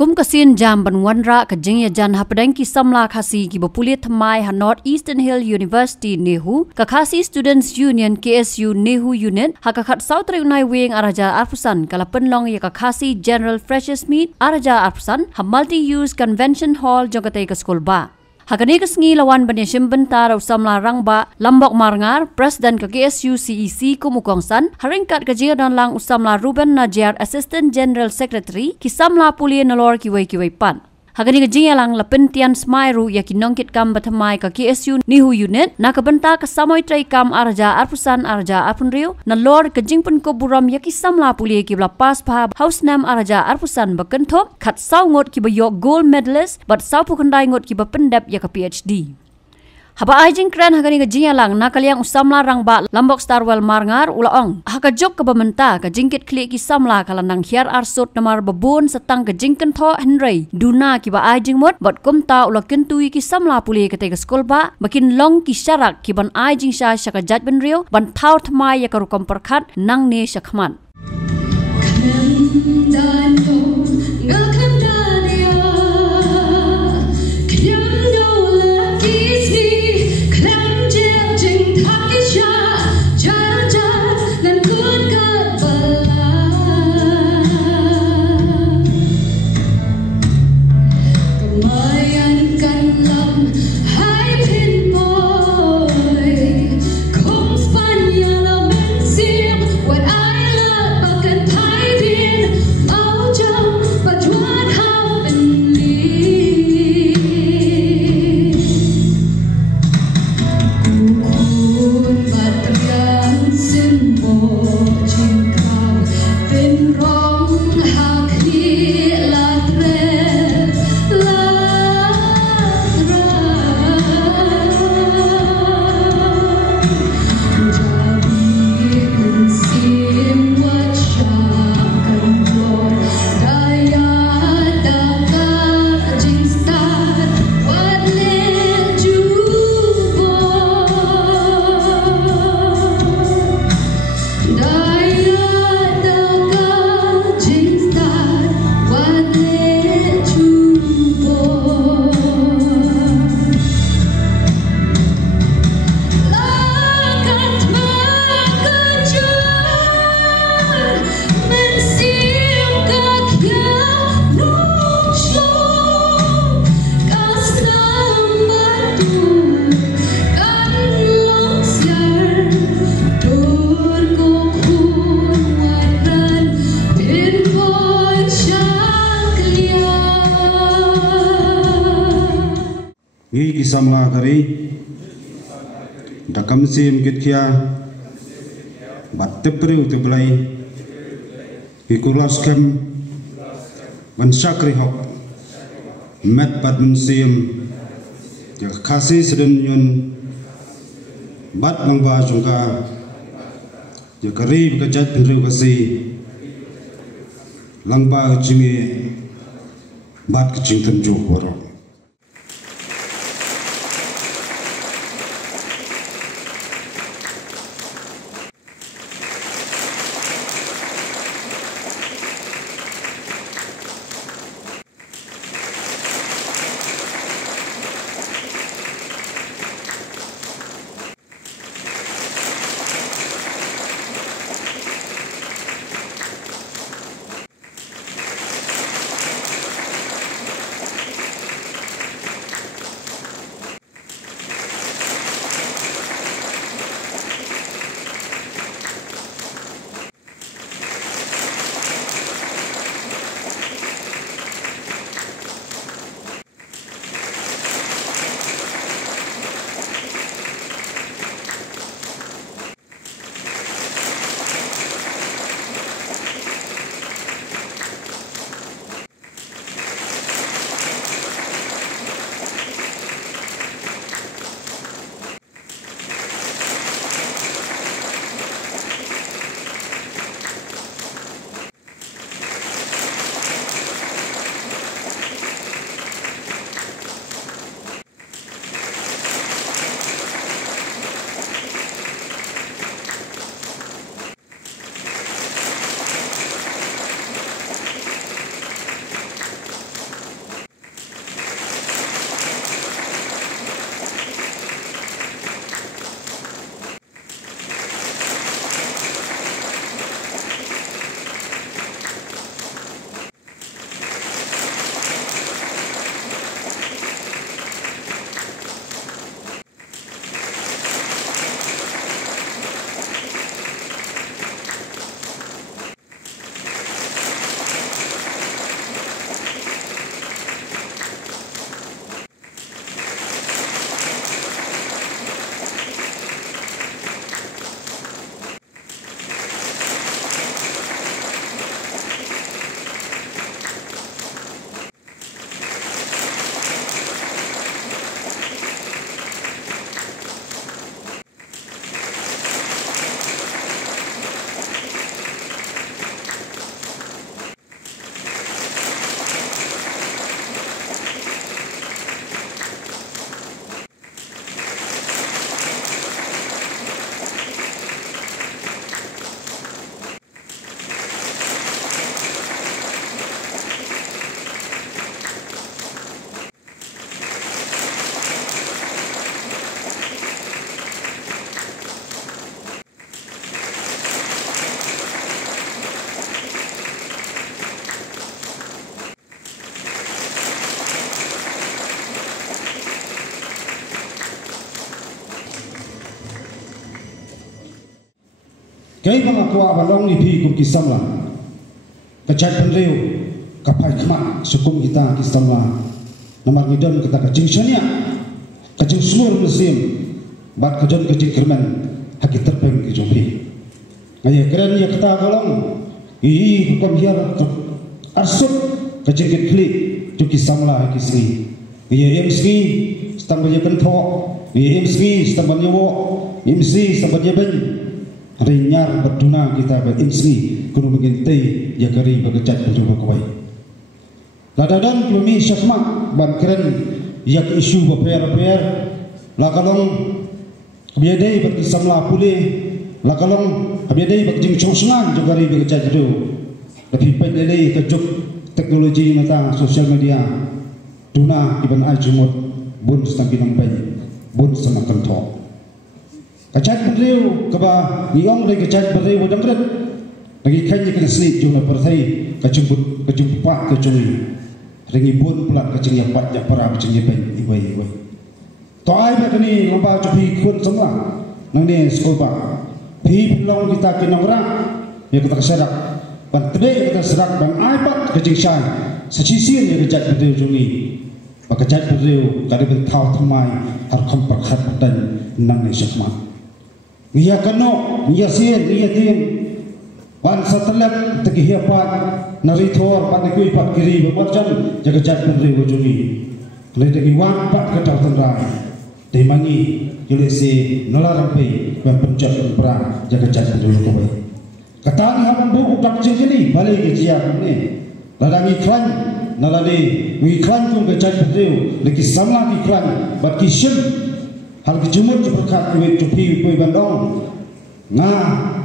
kum kasin jam banwanra ka jingya jan hapadang ki samla khasi ki bapuli thamai ha North Eastern Hill University Nehu ka khasi Students Union KSU Nehu unit ha ka khat South Unai wing araja arpusan kala penlong ya ka khasi General Freshers Meet araja arpusan ha multi use convention hall jogatai ka school ba Hakani kasngi lawan banyashim bentar usamla rangba lambok marngar President ke KSU CEC kumukongsan haringkat kajia dan lang usamla Ruben Najar Assistant General Secretary kisamla puli nalor kiwai pan. Hakani kajia lang lapentian smairu ya kinongkit kam batamai ke KSU Nihu unit na kabenta kasamoy tray kam arja arpusan arja arpunriu nalor kajing pun ko buram ya kisamla puli kibla pas pahab house nam arja arpusan bakentop khat saw ngot kibayo gold medalist but saw pukandai ngot kiba pendap ya ke PhD. Haba ajing kran hakani kajia lang nakaliang usamla rangba lambok starwell marngar ulaong hakajok ke bamenta kajingkit klik kisamla kalanang hiar arsut namar babun setang kajingken tho henry duna kiba ajing mot bot kumta ula kentui kisamla puli ketika skol ba makin long kisyarak kiban ajing sya syakajat benrio ban thau thmai ya karukom perkhat nang ne syakman Kisamla kari dakam sim kitkia battepri uteblai ikulas kem bansakri hok met badun sim ya khasi sedem yun bat langba jungka ya kari kajat penriu kasi langba jimi bat kecing tenju warok Kay mga kuwa balong ni pi kum kisam la. Kajat penreu kapai kema sukum kita kisam la. Namar ngidam kita kajing syania. Kajing semur musim. Bat kajon kajing kerman haki terpeng ke jompi. Ngaya keren ya kita kalong. Ii hukum hiar arsuk kajing kekli tu kisam la kisni. Ngaya emski stang banya bentok. Ngaya emski stang banya wo. Emski stang banya ben. Rinyar berduna kita berimsi kuno mengintai ya kari berkecat untuk berkawai. Ladadan kami syakmak ban keren ya isu berper-per lakalong biadai berkisam la pulih lakalong biadai berjing chongsengan juga kari berkecat itu. Lebih pendek kejuk teknologi mata sosial media duna iban ajumut bun setang binang bayi bun sama kentok. Kacat beriu keba niong dari kacat beriu dangret lagi kanya kena sleep jumlah pertai kacung pak kacung ringi bun pelat kacung yang pat yang para kacung yang baik ibai to ai ba kini lomba cupi kun semua nang ni sekolah pi long kita kena orang ya kita keserak ban tebe kita serak bang ai pat kacung syai secisian ya kacat beriu jungi ba kacat beriu kali bentau thamai har kompak hat dan nang ni syakma Ia kano, ia sien, ia tim. Wan satelit tegi hiapat narithor pat nekui pat kiri berwajan jaga jat pendri wujuni. Kalau tegi wan pat kedau tenrai. Demangi julisi nolarampi wan pencet perang jaga jat pendri wujuni. Katang haman bu utak jengkeli balik ke jiak ni. Ladang iklan nalani iklan tu ke jat pendri. Lagi samlah iklan bat kisem. Hal kejumur berkat kuih cupi kuih bandong ngah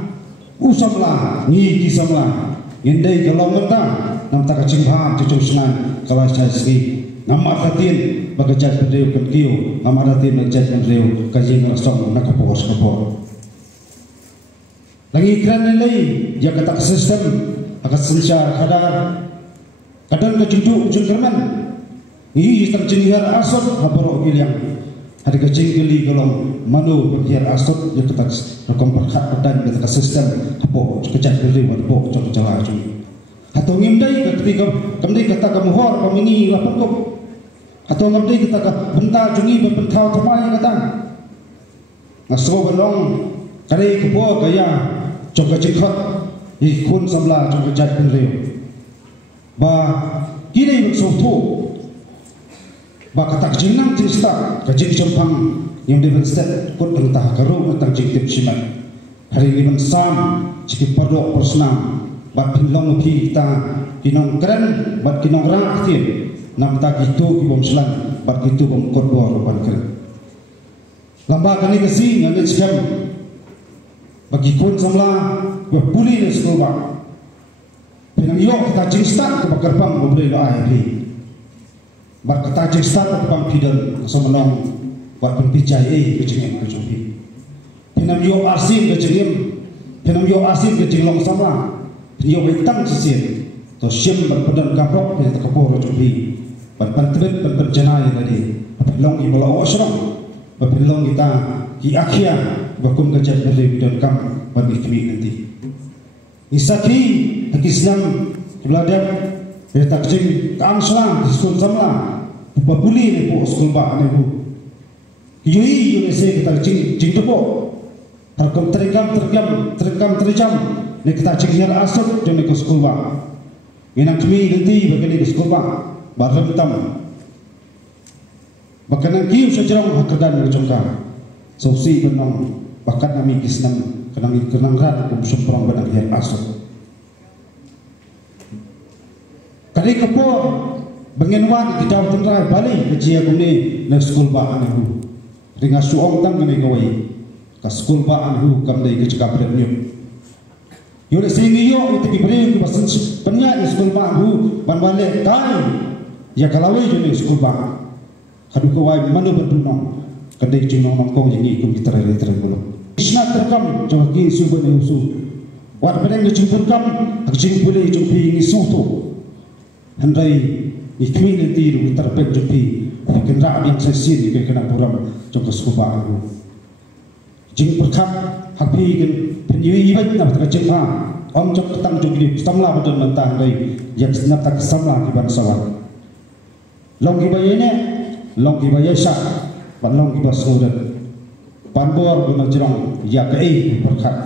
usamlah ni kisamlah indai kalau mentang nam tak kacing paham cucung senang kalau saya segi nama katin bagajat berdeu kenkiu nama katin bagajat berdeu kajing rasong nak kapos lagi iklan nilai dia kata sistem akan sensyar kadang kejuduk ujung kerman ini terjenihar asal habarok ilyang hari kecil kali kalau manu berhiar asut yang kita rekam perkat dan kita sistem apa kejat beri apa cok jalan cumi atau ngimdai ketika kami kata kamu hor kami ini lapor kau atau ngimdai kita bentar jungi berbentau temai kata ngasuh belong kali kepo gaya cok kecil ikun sebelah cok kejat beri bah kini bersuatu Baka tak jinang cerita kajik Jepang yang dibenset kot entah karu tentang jikip simat hari ini mensam jikip perdok persnam bat pinlong kita kinong keren bat kinong raktir nam tak itu kibom selan bat itu bom kodor ban keren lamba kani kesi ngane skam bagi pun samla berpuli di sekolah pinang yo kita cerita ke bakarpang boleh la ai Bar kata jistat bang pidal semenong buat penpijai kejengin kejumpi. Penam yo asin kejengin, penam yo asin kejengin sama. Yo betang sisir, to sim berpedan kapok yang terkapur kejumpi. Bar pentebet berjenai tadi. Pelong ibola osram, pelong kita ki akhia bakum kejat beri dan kam bagi kami nanti. Isaki hakislam belajar tak kejeng kamslang diskon sama. Babuli ni po skul ba ni po. Yui yun ese kita jing tepo. Harkom terjam ni kita jing yar asuk jone ke skul ba. Inang kami nanti bagani ke skul ba. Baram tam. Bakanang kiu sajarang hakadan ni jongka. Sosi benong bakat nami kisnam kenang rat kum sumprang benang yar asuk. Kali kepo Bengenwan di dalam tentara balik ke jia kuni na skul ba anu ringa suong tang kami kawai ka skul ba anu kam dai ke cakap premium yo le sini yo itu diberi ke pasen penya di skul ba anu ban balik tai ya kalawai jo ni skul ba kadu kawai manu berdunong kadai jinong mangkong jadi kum kita re bolo isna terkam jo ki suban usu wat pedeng jemput kam ak jing boleh jumpi ni soto handai ikmi nanti ru terpek jepi kenra yang sesin ke kena puram joko skuba aku jing perkat hapi kan penyui ibat na tak jing ha om jok tang jok di samla betul mentang dai yak snap tak samla ki ban sawat long ki bayene long ki bayesa ban long ki basaudan ban bor bu jirang yak ei perkat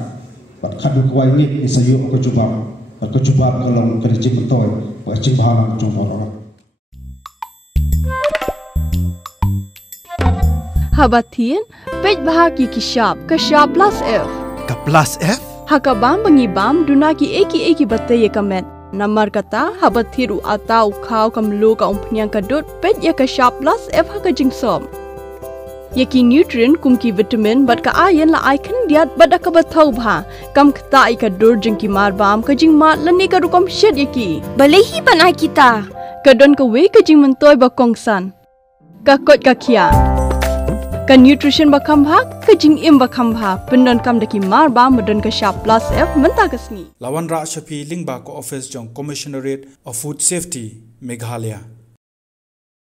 ban khadu kwai ni isayu ko coba kalau kerja mentoy wa jing bahalang jong orang Habatin pej bahagi kishap kashap plus F Ka plus F hakabam bangibam dunaki eki batay kamet namar kata habathiru atau kau kamlu ka umpnyang kadut pej ya kashap plus F hakajing som yaki nutrient kumki vitamin bat ka ayen la icon diat bat akabathau bha kam kta ikadur jingki marbam kajing mat lani ka rukom shed yaki balehi banai kita kadon ka we kajing mentoy bakongsan ka kot ka khia ka nutrition bakam bha kajing im bakam bha pendon kam daki marbam medon ka sharp plus F menta kasni Lawan Ra Shafi Lingba ko office jong Commissionerate of Food Safety Meghalaya